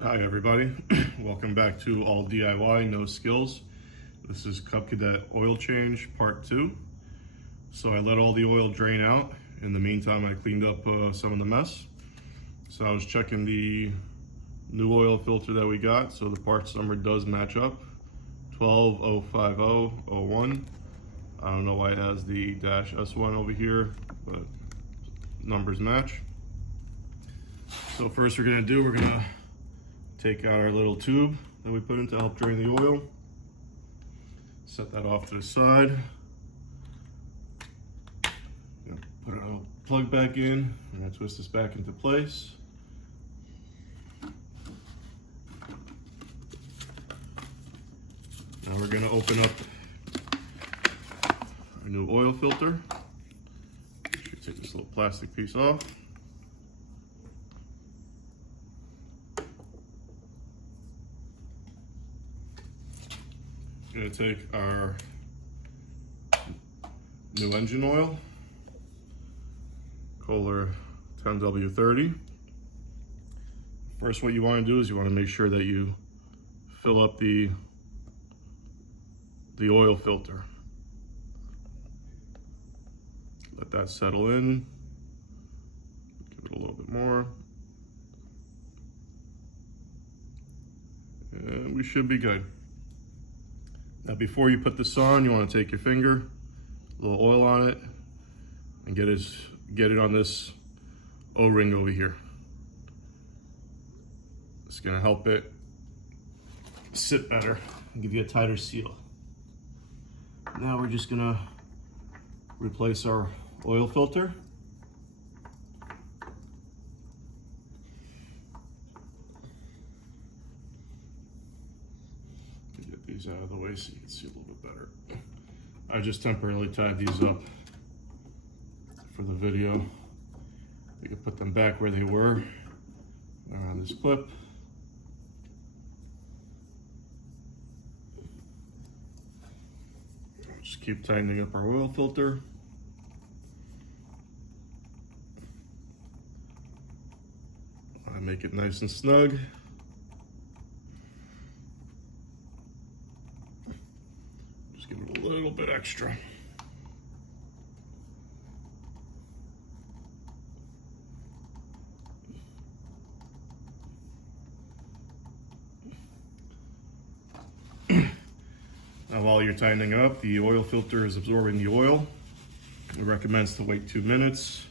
Hi everybody, welcome back to All DIY, No Skills. This is Cub Cadet Oil Change Part 2. So I let all the oil drain out. In the meantime, I cleaned up some of the mess. So I was checking the new oil filter that we got, so the parts number does match up. 1205001. I don't know why it has the -S1 over here, but numbers match. So first we're gonna take out our little tube that we put in to help drain the oil. Set that off to the side. Put our plug back in. I'm gonna twist this back into place. Now we're gonna open up our new oil filter. Should take this little plastic piece off. Going to take our new engine oil, Kohler 10W30. First, what you want to do is you want to make sure that you fill up the oil filter. Let that settle in. Give it a little bit more. And we should be good. Now before you put this on, you want to take your finger, a little oil on it, and get it on this O-ring over here. It's going to help it sit better and give you a tighter seal. Now we're just going to replace our oil filter. Get these out of the way so you can see a little bit better. I just temporarily tied these up for the video. We can put them back where they were around this clip. Just keep tightening up our oil filter. I make it nice and snug. Just give it a little bit extra. Now while you're tightening up, the oil filter is absorbing the oil. It recommends to wait 2 minutes.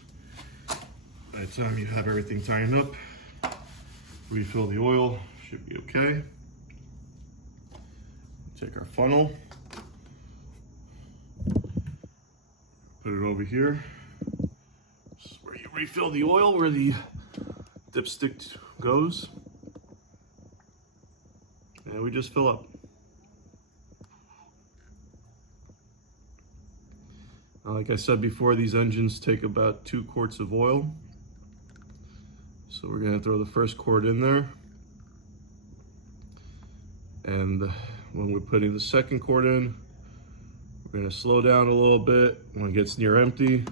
By the time you have everything tightened up, refill the oil, should be okay. Take our funnel, put it over here. This is where you refill the oil, where the dipstick goes. And we just fill up. Like I said before, these engines take about 2 quarts of oil. So we're gonna throw the first quart in there. And when we're putting the second quart in, we're gonna slow down a little bit. When it gets near empty,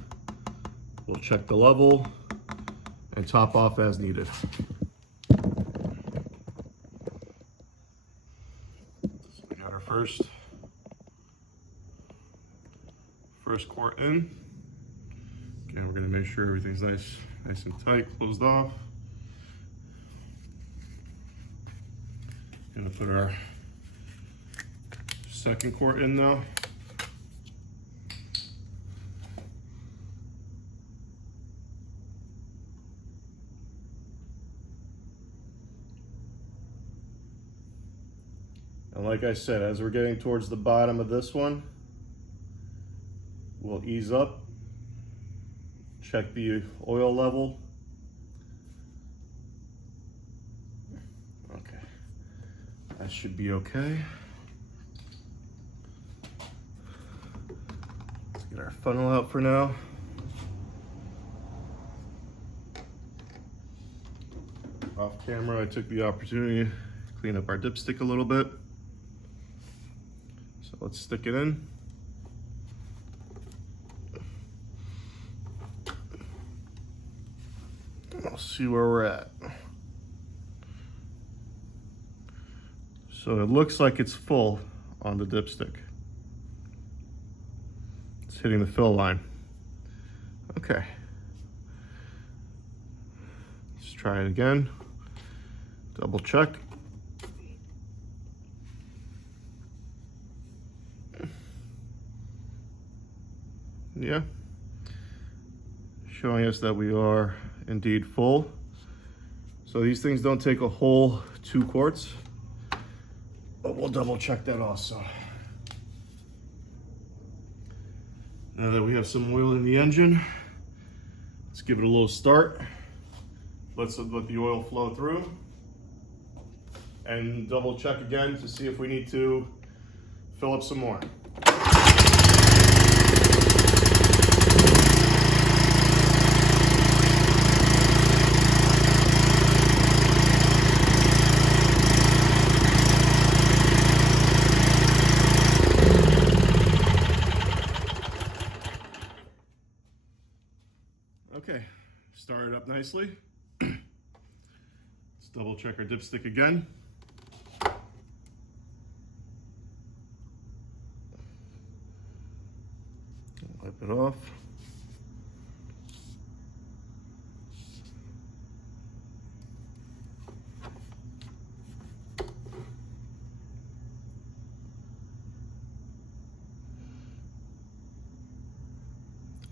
we'll check the level and top off as needed. So we got our first quart in. Again, we're gonna make sure everything's nice and tight, closed off. Gonna put our second quart in now. And like I said, as we're getting towards the bottom of this one, we'll ease up, check the oil level. Okay, that should be okay. Let's get our funnel out for now. Off camera, I took the opportunity to clean up our dipstick a little bit. So let's stick it in. I'll see where we're at. So it looks like it's full on the dipstick. It's hitting the fill line. Okay. Let's try it again. Double check. Yeah. Showing us that we are indeed full. So these things don't take a whole 2 quarts, but we'll double check that also. Now that we have some oil in the engine, let's give it a little start. Let's let the oil flow through and double check again to see if we need to fill up some more. Okay, started up nicely. Let's double check our dipstick again. Wipe it off.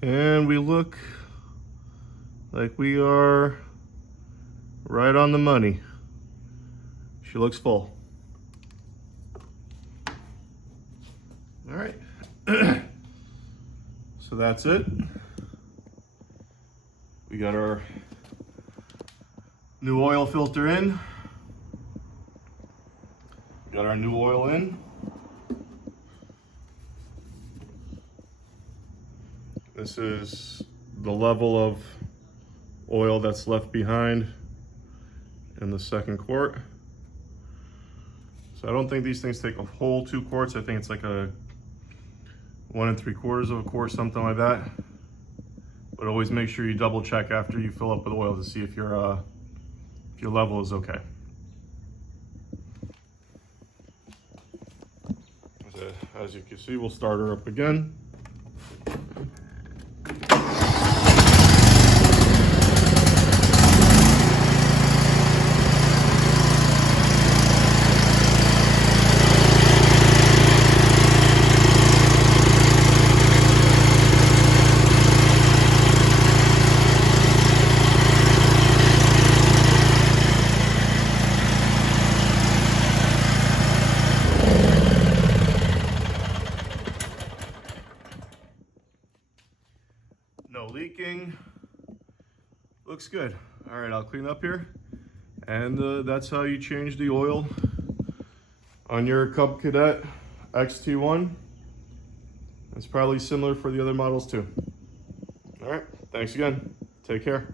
And we look like we are right on the money. She looks full. All right. So that's it. We got our new oil filter in. Got our new oil in. This is the level of oil that's left behind in the second quart. So I don't think these things take a whole 2 quarts. I think it's like a 1 3/4 of a quart, something like that. But always make sure you double check after you fill up with oil to see if your level is okay. As you can see, we'll start her up again. No leaking. Looks good. All right, I'll clean up here. And that's how you change the oil on your Cub Cadet XT1. It's probably similar for the other models too. All right, thanks again. Take care.